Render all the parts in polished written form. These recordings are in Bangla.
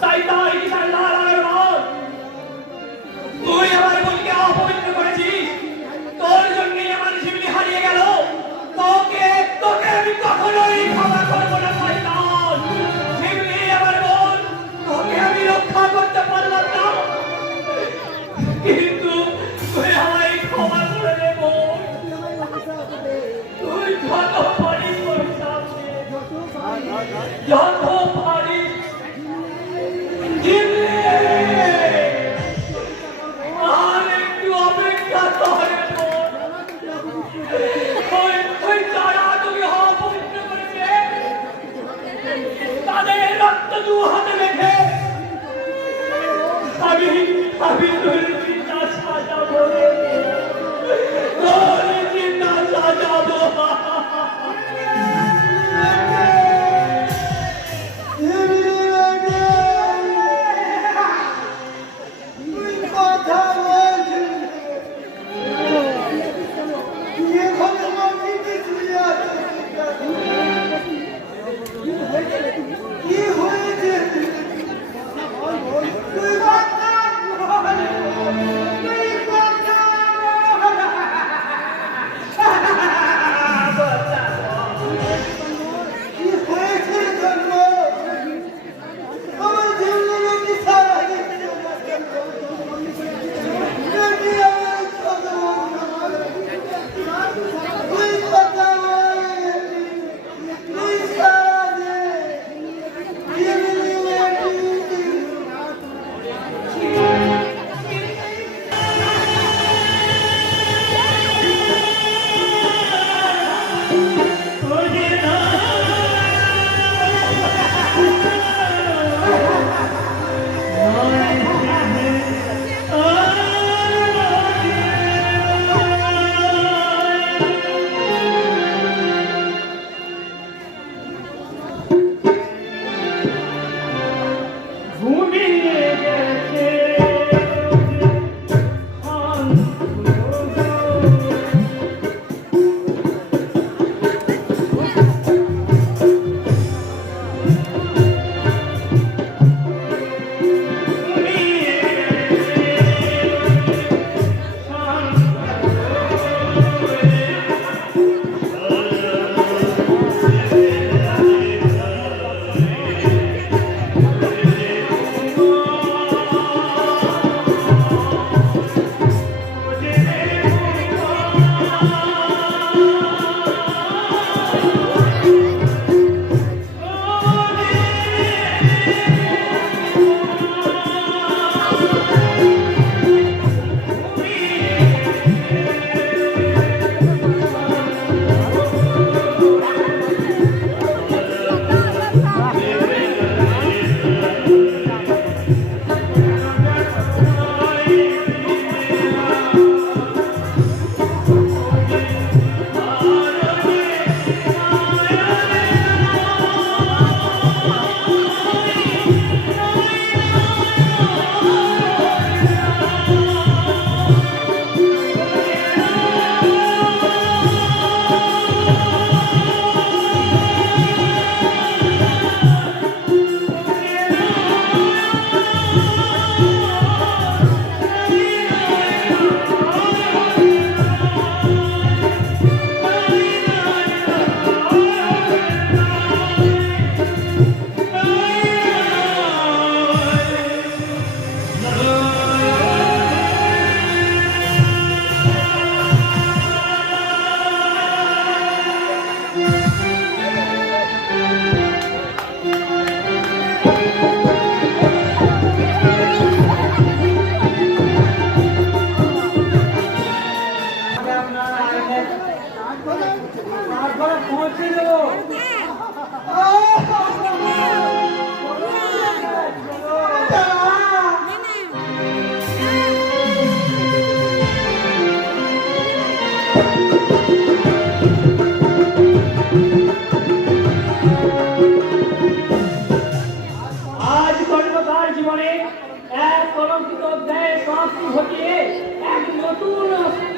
তাই তাই তাই লাগার বল তুই আমার বোনকে অপবিত্র করেছিস তোর জন্যই আমার জীবনী হারিয়ে গেল তোকে তোকে আমি কখনোই ক্ষমা করবো না শয়তান জীবনী আমার বোন তোকে আমি রক্ষা করতে পারলাম না কিন্তু তুই আমায় ক্ষমা করে দে বোন তুই যত পারিস যত পারিস আর একটু অপেক্ষা কর ওই যারা তুমি অপবিত্র করেছে তাদের রক্ত দু হাতে রেখে আমি তোর চিন্তা সাজাবো তোর চিন্তা সাজাবো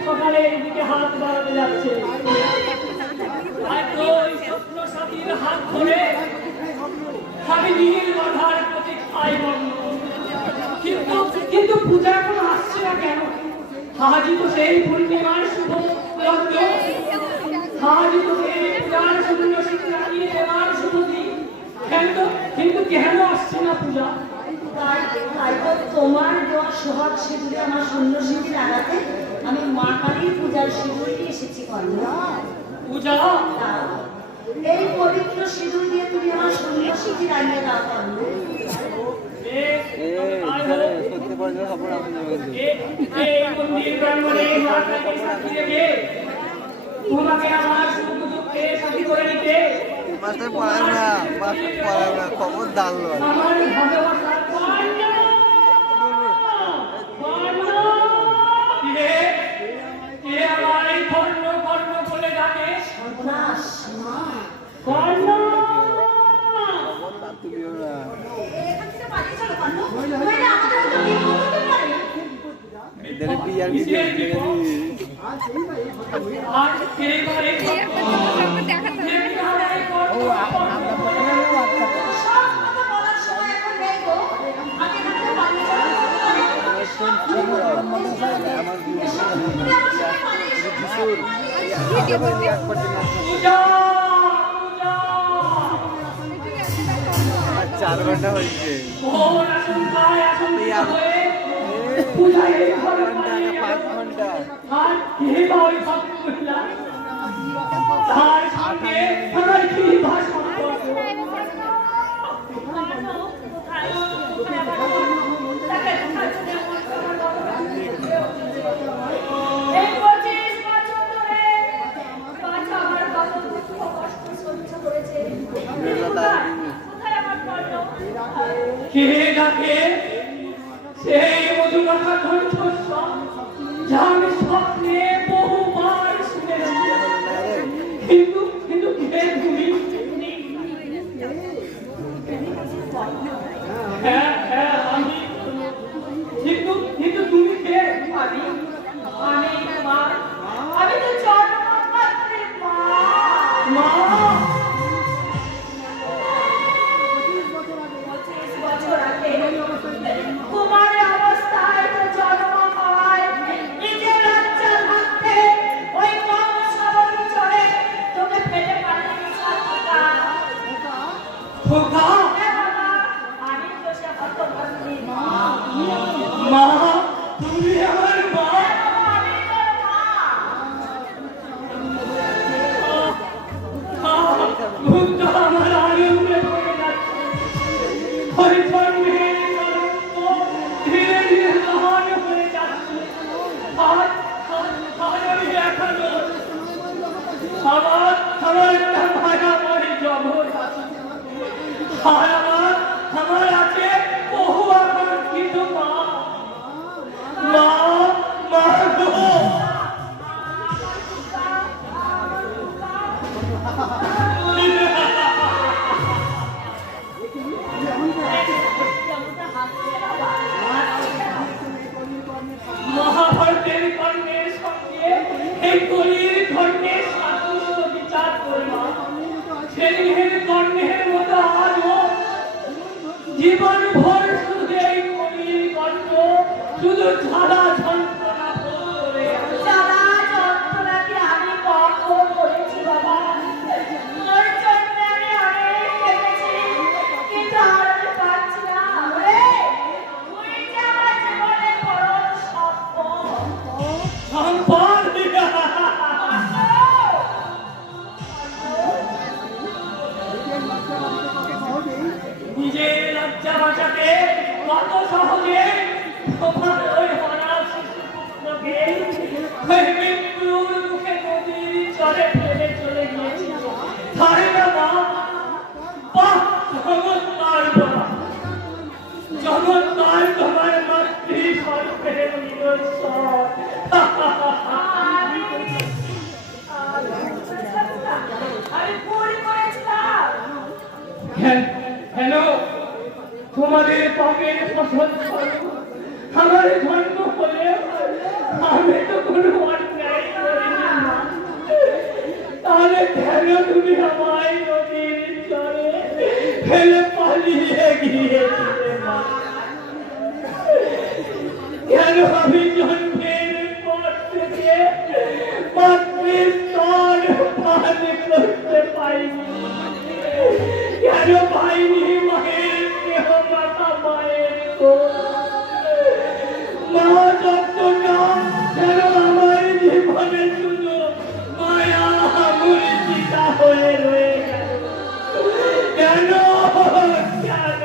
সকালের দিকে হাত বাড়াতে যাচ্ছে। আর ওই স্বপ্ন সাথীর হাত ধরে হরিণীর কথার প্রতীক্ষায় মগ্ন। কিন্তু কিন্তু পূজা এখন আসছে না কেন? আজই তো সেই পূর্ণিমার শুভ লগ্ন, আজই তো সেই পূজার শূন্য শিক্ষা দিয়ে দেওয়ার শুভ দিন। কিন্তু কেন আসছে না পূজা? তাই তো তোমার দেওয়া সোহাগ সিঁদুরে আমার শূন্য সিঁদুর লাগাতে আমি মা কালীর পূজার সিঁদুর নিয়ে এসেছি কন্যা। পূজা এই পবিত্র সিঁদুর দিয়ে তুমি আমার শূন্য সিঁদুর লাগিয়ে দাও কন্যা। তোমাকে আমার সুখ দুঃখে সাথী করে নিতে মাস্টার পড়ায় না, মাস্টার পড়ায় না, খবর দাঁড়লো। আমার ভালোবাসার কন্যা। কে আমার এই কর্ণ কর্ণ বলে ডাকে? সর্বনাশ মা। কর্ণ খবর না তুলিও না। এখান থেকে পালিয়ে চলো কন্যা। নইলে আমাদের মতো বিপদ হতে পারে। এদের বিয়ার ভিডিও দেখেছি। আর কে এবারে সব কথা বলার সময় এখন নেই গো। আগে এখান থেকে পালিয়ে চলো। তুমি আমার সঙ্গে পালিয়ে এসো। পূজা 4 ঘন্টা হয়েছে। ঘোর আশঙ্কায় আশঙ্কিত হয়ে পূজায় এই ঘরে পালিয়ে গেল। 5 ঘন্টা। আর কে বা ওই ভক্ত মহিলা? তার সঙ্গে আমার কি বা সম্পর্ক? এই 25 বছর ধরে বাচ্চা আমার কত দুঃখ কষ্ট সহ্য করেছে। কোথায় আমার কর্ণ? কে ডাকে? সেই মধুমাখা কণ্ঠস্বর যা আমি স্বপ্নে বহুবার শুনেছি। কিন্তু কে তুমি? হ্যাঁ আমি। কিন্তু তুমি কে? আমি মা, আমি তো জন্মদাত্রী মা। মা 25 বছর আগে তোমার অবস্থায় তো জন্ম হয়। নিজের লজ্জা থাকতে ওই কম সাবলী চলে তোকে ফেলে পালিয়ে ছাড়া। খোকা হ্যাঁ বাবা, আমি তো সে হতভাগ্যী মা। মা তুমি আমার মা। আমি তোর মা। মুক্ত আমার আনন্দে পড়ে যাচ্ছে। ওই জন্মের কলঙ্ক ধীরে ধীরে দহন হয়ে যাচ্ছে। আর আমি এখনো আমার একটা মায়াময় জগৎ আছে। আর আমার আছে বহু আকাঙ্ক্ষিত মা গো। মহাভারতের কর্ণের সঙ্গে এই কলির কর্ণের সাদৃশ্য বিচার করলাম। সেদিনের কর্ণের মতো আজও জীবন ভর শুধু এই কলির কর্ণ শুধু ঝাড়া যন্ত্রণা ভোগ করে গেছে। যারা যন্ত্রণাকে আমি কখন করেছি বাবা, তোর জন্য আমি অনেক কেঁদেছি, কিন্তু আর আমি পারছি না। ওরে, তুই যে আমার জীবনের পরম সম্পদ। সম্পদ নিজের লজ্জা বাঁচাতে কত সহজে তোমার ওই অনাথ শিশুপুত্রকে ওই মৃত্যুর মুখে নদীর জলে ফেলে চলে গিয়েছিল। তাই না মা? বাহ, চমৎকার বলা, চমৎকার তোমার মাতৃ সর্বের নিদর্শন। আমি ভুল করেছিলাম। হ্যালো, তোমাদের পাপের ফসল আমার জন্ম হলে আমি তো কোনো অন্যায় করিনি না। তাহলে কেন তুমি আমায় নদীর জলে ফেলে পালিয়ে দিয়ে গিয়েছিলে মা। কেন আমি জন্মের পর থেকে মাতৃ স্তন পান করতে পাইনি? কেন পাইনি মায়ের স্নেহ মাতা মায়ের কোল? মা যতটা কেন আমার জীবনে শুধু মায়া মূর্তিকা হয়ে রয়ে গেল? কেন কেন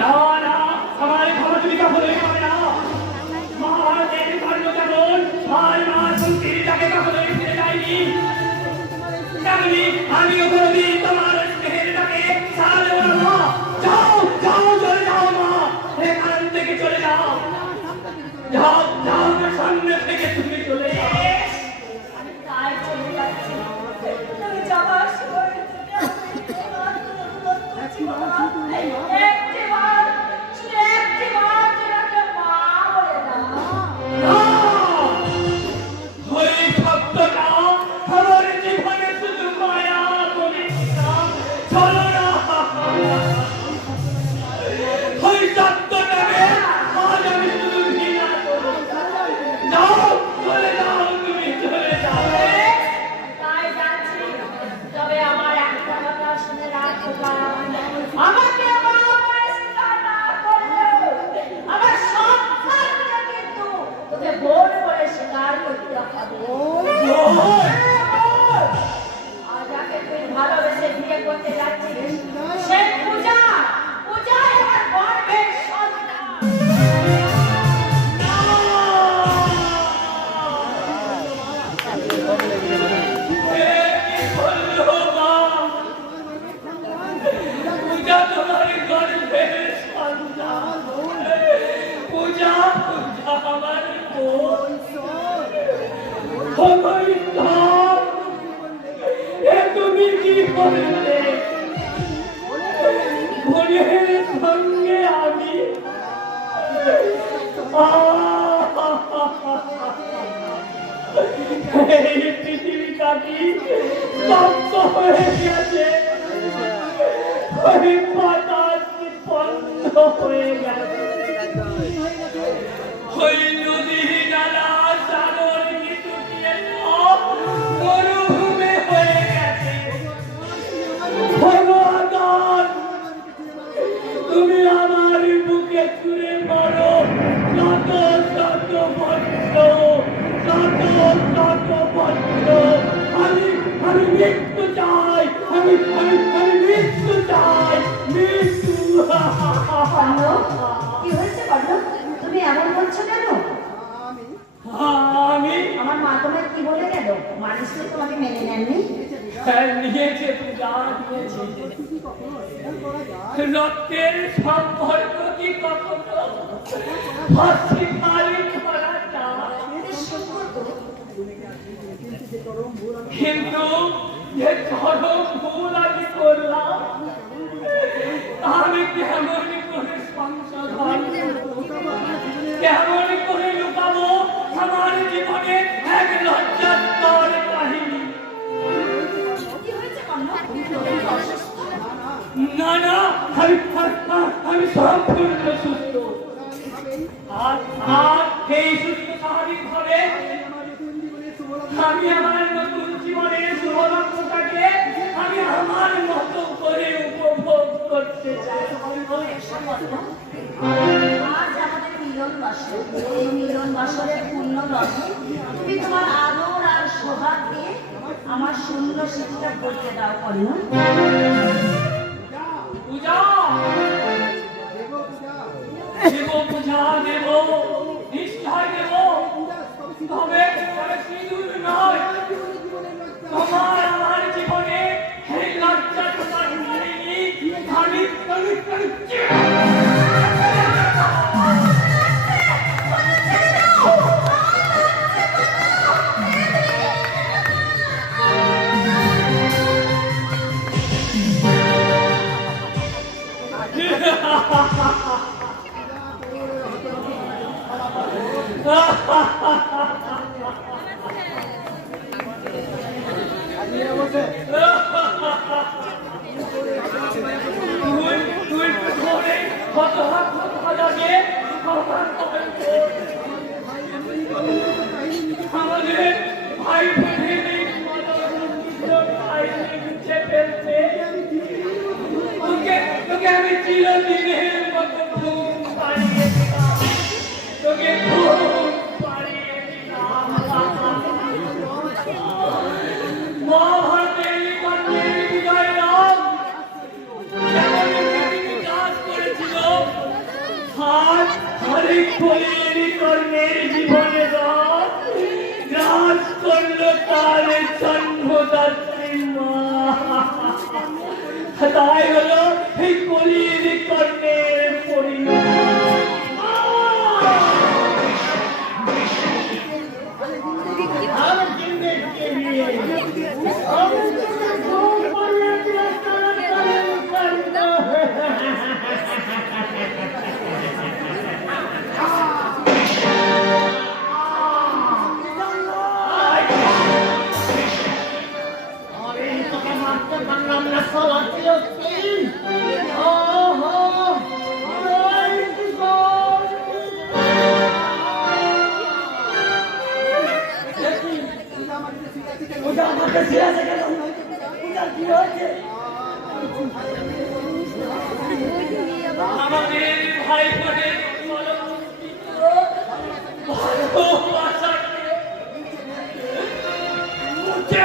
না না আমার ক্ষমা তুমি কখনোই পাবে না। মহাভারতের কর্ণ যেমন ভাই মা সুন্দরীটাকে কখনোই ফিরে যায়নি, তেমনি আমিও কোনোদিন তোমার স্নেহের ডাকে সাড়া দেব না মা। যাও যাও চলে যাও মা, এখান থেকে চলে যাও। যাও যাও সামনে থেকে তুমি চলে যাও। আমি তাই চলে যাচ্ছি। তুমি যাবার সময় তুমি একটিবার শুধু একটিবার তোমাকে মা বলে দাও। ওই শব্দটা আমার জীবনে শুধু মায়া বলে না, চলো না। ওই শব্দটাকে আজ আমি শুধু ঘৃণা করি। যাও চলে যাও, তুমি চলে যাও। তাই যাচ্ছি। তবে আমার একটা কথা শুনে রাখো মা। আমাকে মা বলে স্বীকার না করলেও আমার সন্তানকে কিন্তু তোকে বোন বলে স্বীকার করতে হবে। আর যাকে তুই ভালোবেসে বিয়ে করতে যাচ্ছিস সে পূজা, পূজাই আমার গর্ভের সন্তান। পূজা তোমার গর্ভের সন্তান। পূজা পূজা আমার বোন। তুমি কি করলে? বোনের সঙ্গে আমি এই পৃথিবীটা কি স্তব্ধ হয়ে গেছে? ওই পাতা বন্ধ হয়ে গেছে। ওই নদী নালা সাগর কি শুকিয়ে সব মরুভূমি হয়ে গেছে। ভগবান তুমি আমার বুকে ছুঁড়ে মারো শত শত বছর, শত শত বছর। আমি মৃত্যু চাই, আমি মৃত্যু চাই, মৃত্যু। কর্ণ, কি হয়েছে কর্ণ? তুমি এমন বলছো কেন? আমি আমার মা তোমায় কি বলে গেল? মানুষ কি তোমাকে মেনে নেননি? নিয়েছে পূজা, নিয়েছে। রক্তের সম্পর্ক কি কখনো অস্বীকার করা যায়? কিন্তু যে চরম ভুল আমি করলাম, আমি কেমন করে সংশোধন করব? কেমন করে লুকাবো আমার জীবনে এক লজ্জাস্কর কাহিনী? কি হয়েছে কর্ণ? তুমি অসুস্থ? না না, আমি সম্পূর্ণ সুস্থ। আর এই সুস্থ স্বাভাবিক ভাবে আমি আমার নতুন জীবনের শুভলগ্নটাকে আমি আমার মতো করে উপভোগ করতে চাই। আজ আমাদের মিলন বাসর। এই মিলন বাসরের পূর্ণ লগ্নে তুমি তোমার আদর আর সোহাগ দিয়ে আমার শূন্য শীতটা করতে দাও কর্ণ। পূজা দেব, পূজা দেব, নিশ্চয় দেব। তবে সিঁদুর নয়, তোমার আমার জীবনে এই লজ্জা তোমার করিনি। আমি তুই ধরে কত হাত লাগে আমাদের ভাই ফেলতে তোকে আমি চিরদিনের মতো ঘুম পাড়িয়ে দিলাম তোকে ঘুম পাড়িয়ে দিলাম মহাভারতের কর্ণের বিজয় রাম যেমন পৃথিবী কাজ করেছিল হাত হরেক বলির কর্ণের জীবনে রাজ করল তার জন্মদাত্রী মা তাই হলো এই কলির কর্ণের পরিণতি আমাদের ভাই বোনের ভালোবাসাকে মুছে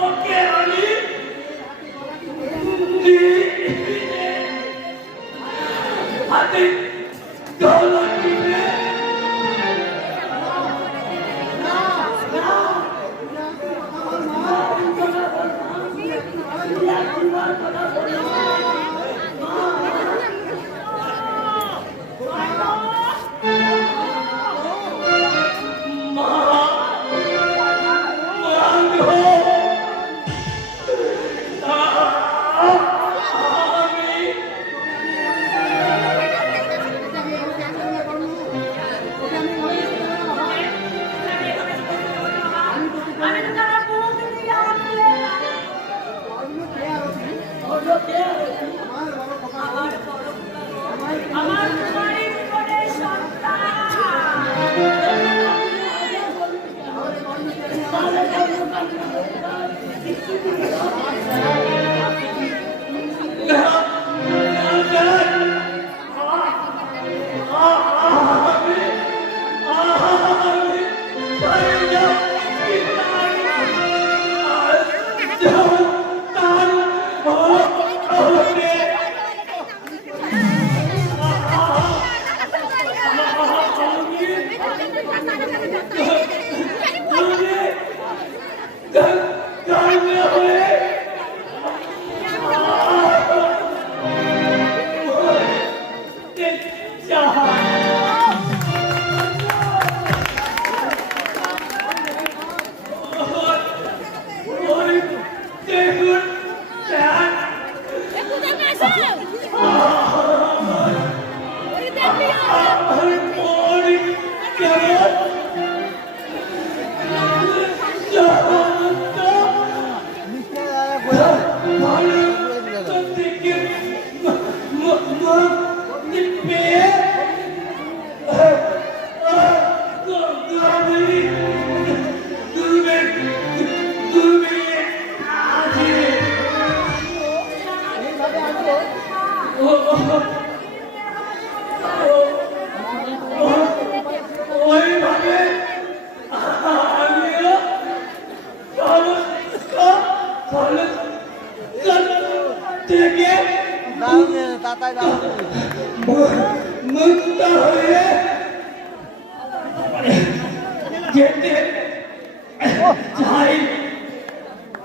ওকে আমি হাতে দৌলত দিবে আমার তোমারই জীবনের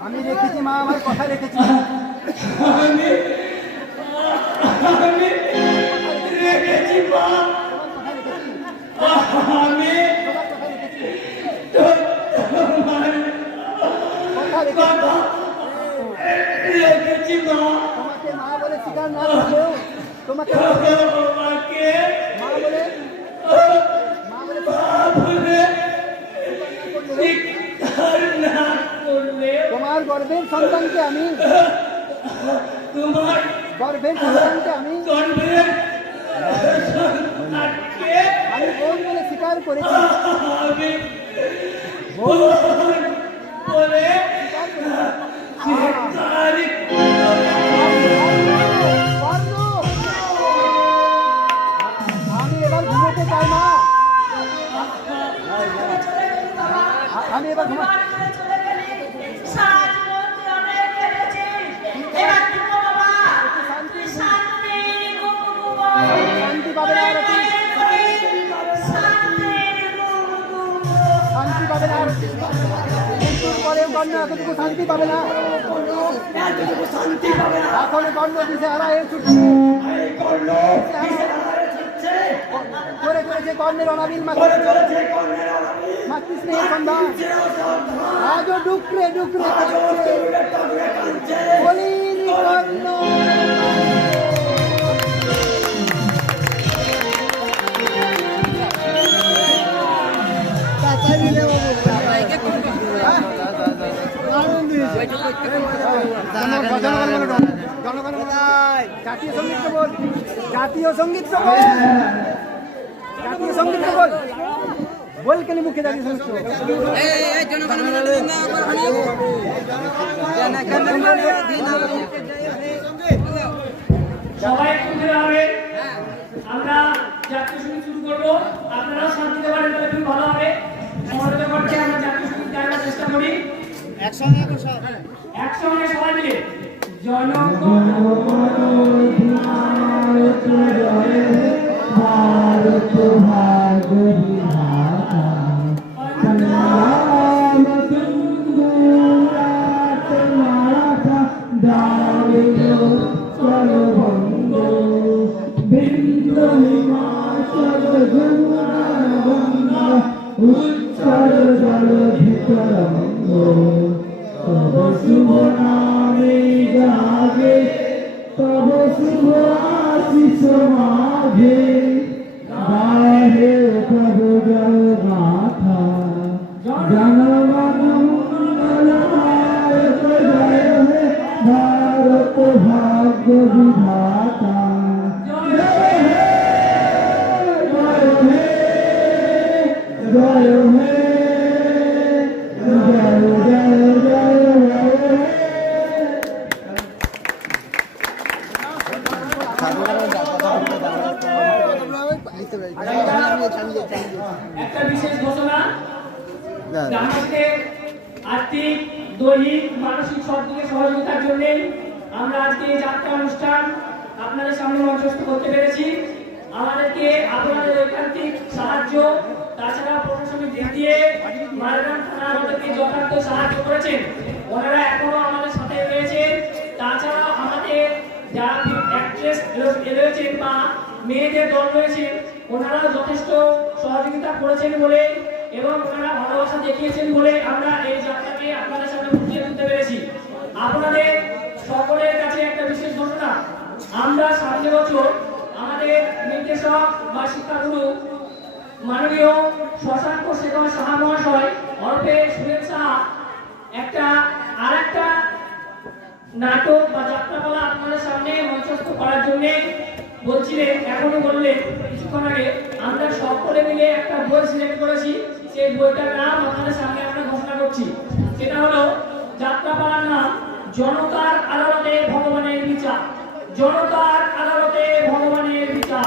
আমি রেখেছি মা, আমার কথা রেখেছি। আমি রেখেছি মা, আমি তোমার কথা রেখেছি মা। তোমাকে মা বলে স্বীকার না করলেও তোমাকে তোমাকে মা বলে গর্ভের সন্তানকে আমি তোমার গর্ভের সন্তানকে আমি গর্ভের সন্তানকে আমি বোন বলে স্বীকার করেছি। আমি বোন বলে স্বীকার করেছি। তারিখ কর্ণ, আমি এবার ঘুমোতে চাই না। আমি এবার ঘুমা বাড়ি ছেড়ে চলে গেলি। সারা জীবন তুই অনেক কেঁদেছিস। এবার ঘুমো বাবা। তুই শান্তি ঘুম। শান্তি পাবে না আরতি, শান্তি ঘুম। শান্তি পাবে না আরতি। মৃত্যুর পরেও কর্ণ এতটুকু শান্তি পাবে না। এতটুকু শান্তি পাবে না। এখন কর্ণ দিশে হারা হয়ে ছুটছে। এই কর্ণ কিসের ছুটছে? করে করেছে কর্ণের অনাবিল করে চলেছে কর্ণের আলাপি। মাতৃ স্নেহের সন্ধ্যা আজও ডুকরে ডুকরে কাঁদছে। বলিনি কর্ণ জাতীয় সঙ্গীত তো বল, জাতীয় সঙ্গীত তো বল, জাতীয় সঙ্গীত তো বল, বল কেন মুখে জাতীয় সঙ্গীত তো সবাই একটু ধীরে হবে। আমরা জাতীয় সঙ্গীত শুরু করবো। আপনারাও শান্তিতে পারেন তাহলে খুব ভালো হবে। সমাজত করছে আমরা জাতীয় সঙ্গীত গাইবার চেষ্টা করি একসঙ্গে সবাই মিলে। জনগণ একটা বিশেষ ঘোষণা। গ্রামবাসীদের আর্থিক, দৈহিক, মানসিক সব দিকে সহযোগিতার জন্য আমরা আজকে এই যাত্রা অনুষ্ঠান আপনাদের সামনে মঞ্চস্থ করতে পেরেছি। আমাদেরকে আপনাদের ঐকান্তিক সাহায্য, তাছাড়া প্রশাসনিক দিক দিয়ে মারাগ্রাম থানা আমাদেরকে যথার্থ সাহায্য করেছেন। ওনারা এখনো আমাদের সাথে রয়েছেন। তাছাড়া আমাদের যারা অ্যাক্ট্রেস রয়েছেন বা মেয়েদের দল রয়েছেন, ওনারাও যথেষ্ট সহযোগিতা করেছেন বলে এবং ওনারা ভালোবাসা দেখিয়েছেন বলে আমরা এই যাত্রাকে আপনাদের সামনে ফুটিয়ে তুলতে পেরেছি। আপনাদের সকলের কাছে একটা বিশেষ ঘোষণা। আমরা সামনের বছর আমাদের নির্দেশক বা শিক্ষাগুরু মাননীয় শশাঙ্ক শেখর সাহা মহাশয় ওরফে সুরেন সাহা আরেকটা নাটক বা যাত্রাপালা আপনাদের সামনে মঞ্চস্থ করার জন্য বলছিলেন। এখনো বললেন কিছুক্ষণ আগে আমরা সকলে মিলে একটা বই সিলেক্ট করেছি। সেই বইটার নাম আপনাদের সামনে আমরা ঘোষণা করছি। সেটা হলো যাত্রাপালার নাম জনতার আদালতে ভগবানের বিচার। জনতার আদালতে ভগবানের বিচার।